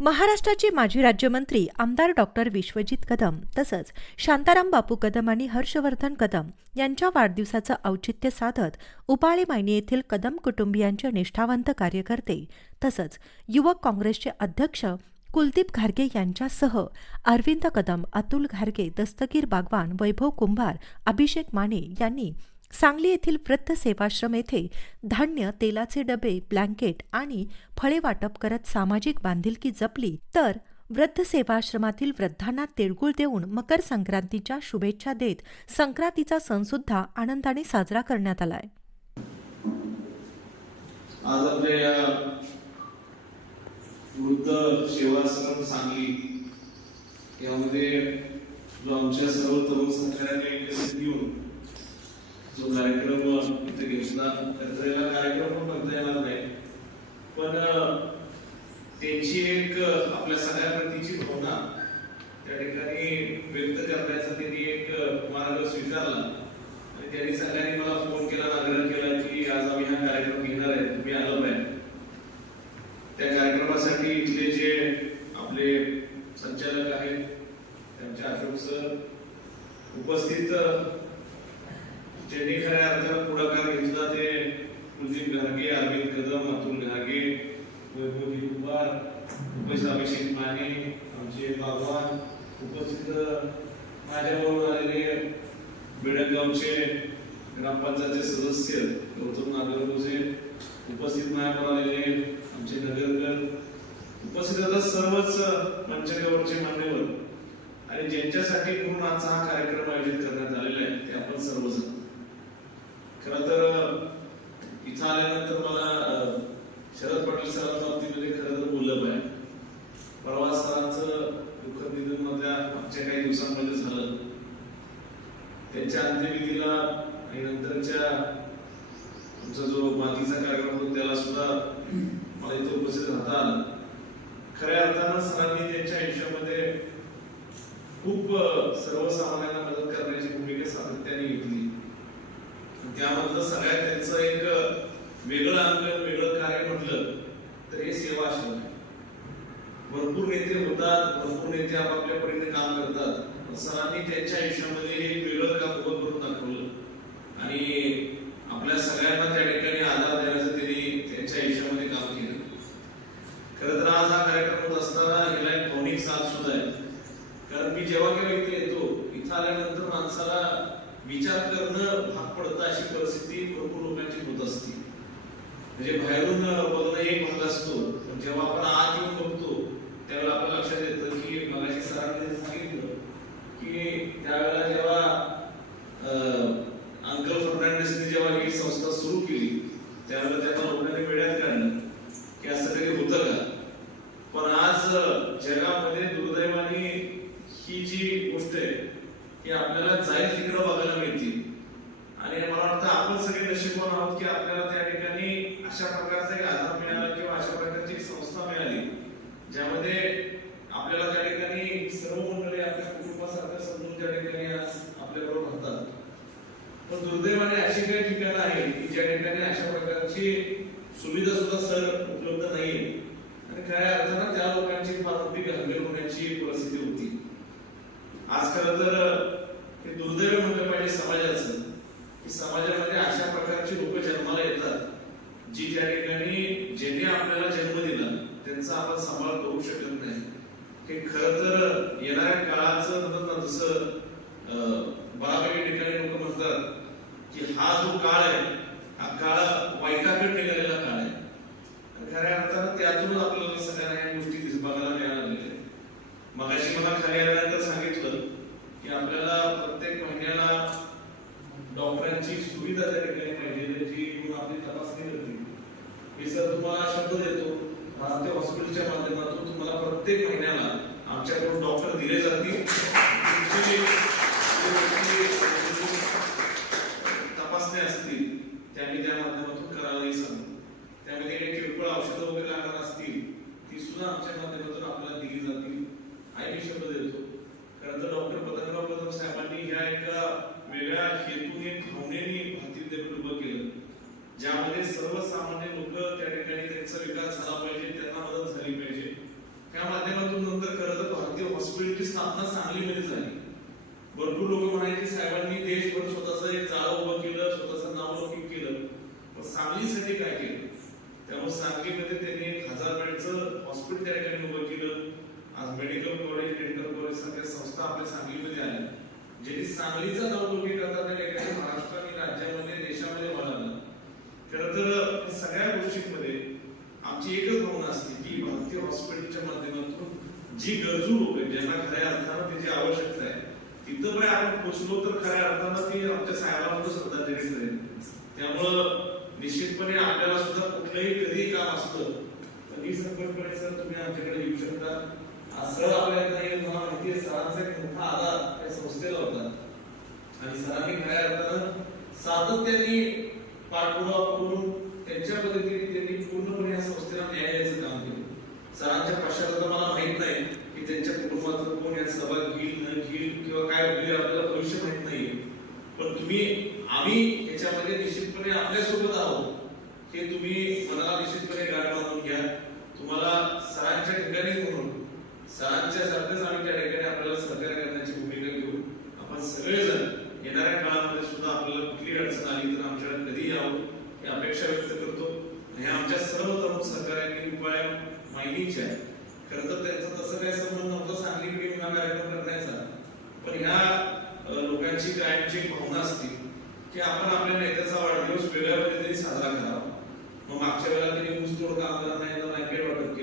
महाराष्ट्राचे माजी राज्यमंत्री आमदार डॉक्टर विश्वजित कदम तसंच शांताराम बापू कदम आणि हर्षवर्धन कदम यांच्या वाढदिवसाचं औचित्य साधत उपाळे मायनी येथील कदम कुटुंबियांचे निष्ठावंत कार्यकर्ते तसंच युवक काँग्रेसचे अध्यक्ष कुलदीप घारगे यांच्यासह अरविंद कदम अतुल घारगे दस्तगीर बागवान वैभव कुंभार अभिषेक माने यांनी सांगली येथील वृद्ध सेवाश्रम येथे धान्य तेलाचे डबे ब्लँकेट आणि फळे वाटप करत सामाजिक बांधिलकी जपली. तर वृद्ध सेवाश्रमातील वृद्धांना तिळगुळ देऊन मकर संक्रांतीच्या शुभेच्छा देत संक्रांतीचा सण सुद्धा आनंदाने साजरा करण्यात आलाय. आज आपल्या या वृद्ध सेवाश्रम सांगली यामध्ये जो आमच्या सर्व तरुण सहकार्याने एकत्रित येऊन जो कार्यक्रम इथे घेतला तर याला कार्यक्रम पण म्हणता येणार नाही पण अं, त्यांची एक अं, आपल्या सगळ्या प्रतीची भावना त्या ठिकाणी व्यक्त करण्याचा त्यांनी एक अं, मार्ग स्वीकारला आणि त्यांनी सगळ्यांनी मला फोन केला आग्रह केला की आज आम्ही हा कार्यक्रम घेणार आहे तुम्ही आलो पाहिजे त्या कार्यक्रमासाठी इथले जे आपले संचालक आहेत त्यांचे अशोक सर उपस्थित ज्यांनी पुढाकार घेतला ते कुलदीप घारगे अरविंद कदम अतुल घारगे वैभवी कुंभार उपेश अभिषेक माने आमचे बागवान उपस्थित माझ्याबरोबर आलेले बेडगावचे ग्रामपंचायतचे सदस्य गौतम नागरगोजे उपस्थित माझ्यावर आलेले आमचे नगरकर उपस्थित आता सर्वच पंचगडचे मान्यवर आणि ज्यांच्यासाठी म्हणून आजचा हा कार्यक्रम आयोजित करण्यात आलेला आहे ते आपण सर्वजण. खर तर इथं आल्यानंतर मला शरद पाटील सरांच्या बाबतीमध्ये खरं तर बोललं आहे परवा सरांचं दुःखद निधन मधल्या मागच्या काही दिवसांमध्ये झालं. त्यांच्या अंत्यविधीला आणि नंतरच्या तुमचा जो मातीचा कार्यक्रम होता त्याला सुद्धा मला इथे उपस्थित राहता आलं. खऱ्या अर्थानं सरांनी त्यांच्या आयुष्यामध्ये खूप सर्वसामान्यांना मदत करण्याची भूमिका सातत्याने घेतली. त्यामधलं सगळ्यात त्यांचं एक वेगळं अंग वेगळं कार्य म्हटलं तर हे सेवा आश्रम आहे भरपूर नेते होतात भरपूर नेते आपापल्या परीने काम करतात पण सरांनी त्यांच्या आयुष्यामध्ये हे वेगळं काम उभं करून दाखवलं. आणि आपल्या सगळ्यांना त्या ठिकाणी आधार देण्याचं त्यांनी त्यांच्या आयुष्यामध्ये काम केलं. खरं तर आज हा कार्यक्रम होत असताना ह्याला एक भावनिक साथ सुद्धा आहे. कारण मी जेव्हा केव्हा इथे येतो इथं आल्यानंतर माणसाला विचार करणं भाग पडतं अशी परिस्थिती भरपूर लोकांची होत असते. म्हणजे बाहेरून बघणं एक भाग असतो. पण जेव्हा आपण आत येऊन बघतो त्यावेळेला आपल्या लक्षात येतं की मगाशी सरांनी सांगितलं की त्यावेळेला जेव्हा अंकल फर्नांडिसने जेव्हा ही संस्था सुरू केली त्यावेळेला त्यांना लोकांनी वेळात काढलं की असं काही होतं का? पण आज जगामध्ये दुर्दैवाने ही जी गोष्ट आहे की आपल्याला जाईल तिकडं बघायला मिळते आणि मला वाटतं आपण सगळे नशीबवान आहोत की आपल्याला त्या ठिकाणी अशा प्रकारचा एक आधार मिळाला किंवा अशा प्रकारची एक संस्था मिळाली ज्यामध्ये आपल्याला त्या ठिकाणी सर्व मंडळी आपल्या कुटुंबासारखं समजून त्या ठिकाणी आज आपल्याबरोबर राहतात. पण दुर्दैवाने अशी काही ठिकाणं आहेत की ज्या ठिकाणी अशा प्रकारची सुविधा सुद्धा सर उपलब्ध नाहीये आणि खऱ्या अर्थानं त्या लोकांची फार मोठी गंभीर होण्याची परिस्थिती आज खरं तर हे दुर्दैव म्हटलं पाहिजे समाजाचं. की समाजामध्ये अशा प्रकारची लोक जन्माला येतात जी त्या ठिकाणी ज्यांनी आपल्याला जन्म दिला त्यांचा आपण सांभाळ करू शकत नाही. हे खरं तर येणाऱ्या काळाचं म्हणतात ना जसं अं, बऱ्यापैकी ठिकाणी लोक म्हणतात की हा जो काळ आहे हा काळ वाईट निघालेला काळ आहे आणि खऱ्या अर्थानं त्यातूनच आपल्याला सगळ्यांना या गोष्टी दिस- बघायला मिळायला लागलेल्या आहेत मगाशी मला खाली आल्यानंतर सांगितलं की आपल्याला प्रत्येक महिन्याला डॉक्टरांची सुविधा त्या ठिकाणी पाहिजे जी येऊन आपली तपासणी करते मी सर तुम्हाला शब्द देतो. भारतीय हॉस्पिटलच्या माध्यमातून तुम्हाला प्रत्येक महिन्याला आमच्याकडून डॉक्टर दिले जातील. तपासण्या असतील त्या मी त्या माध्यमातून करायलाही सांगतो त्यामध्ये काही किरकोळ औषधं वगैरे लागणार असतील ती सुद्धा आमच्या माध्यमातून आपल्याला दिली जातील. आई मी शब्द देतो. खरं तर डॉक्टर पतंगराव कदम साहेबांनी ह्या एका वेगळ्या हेतूने भावनेने भारतीय विद्यापीठ उभं केलं ज्यामध्ये सर्वसामान्य लोक त्या ठिकाणी त्यांचा विकास झाला पाहिजे त्यांना मदत झाली पाहिजे. त्या माध्यमातून नंतर भारतीय हॉस्पिटल ची स्थापना सांगलीमध्ये झाली. भरपूर लोक म्हणायचे साहेबांनी देशभर स्वतःचं एक जाळं उभं केलं स्वतःचं नाव लौकिक केलं. पण सांगलीसाठी काय केलं? त्यामुळे सांगलीमध्ये त्यांनी एक हजार बेडचं हॉस्पिटल त्या ठिकाणी उभं केलं. आज मेडिकल कॉलेज डेंटल कॉलेज सारख्या संस्था आपल्या सांगलीमध्ये आल्या. ज्यांनी सांगलीचा नाव लौकिक करता त्या ठिकाणी महाराष्ट्र आणि राज्यामध्ये देशामध्ये वळालं खरं तर या सगळ्या गोष्टींमध्ये आमची एकच भावना असते की भारतीय हॉस्पिटलच्या माध्यमातून जी गरजू लोक आहेत ज्यांना खऱ्या अर्थानं त्याची आवश्यकता आहे तिथं पण आपण पोचलो तर खऱ्या अर्थानं ती आमच्या साहेबांना श्रद्धांजली ठरेल त्यामुळं निश्चितपणे आपल्याला सुद्धा कुठलंही कधी काम असतं तर निसंकटपणे सर तुम्ही आमच्याकडे येऊ शकता. असं आपल्याला येईल मला माहिती आहे सरांचा एक मोठा आधार त्या संस्थेला होता. आणि सरांनी खऱ्या अर्थानं सातत्याने पाठपुरावा करून त्यांच्या पद्धतीने त्यांनी पूर्णपणे या संस्थेला न्याय द्यायचं काम केलं सरांच्या पश्चात मला माहीत नाही की त्यांच्या कुटुंबात कोण यात सहभाग घेईल न घेईल किंवा काय होईल आपल्याला भविष्य माहीत नाही. पण तुम्ही आम्ही याच्यामध्ये निश्चितपणे आपल्यासोबत आहोत. हे तुम्ही मनाला निश्चितपणे गाठ बांधून घ्या. तुम्हाला सरांच्या ठिकाणी म्हणून सरांच्या सारखंच आम्ही त्या ठिकाणी आपल्याला सहकार्य करण्याची भूमिका घेऊ आपण सगळेजण येणाऱ्या काळामध्ये सुद्धा आपल्याला कुठली अडचण आली तर आमच्याकडे कधी यावं ही अपेक्षा व्यक्त करतो. आणि आमच्या सर्व तरुण सहकार्यांनी उपाय माहितीच्या आहे खरं तर त्यांचा तसं काही संबंध नव्हता पिढी विमा कार्यक्रम करण्याचा. पण ह्या लोकांची कायमची भावना असते की आपण आपल्या नेत्याचा वाढदिवस वेगळ्या पद्धतीने साजरा करावा. मग मागच्या वेळेला त्यांनी ऊसतोड कामगारांना नाही तर नाही वाटत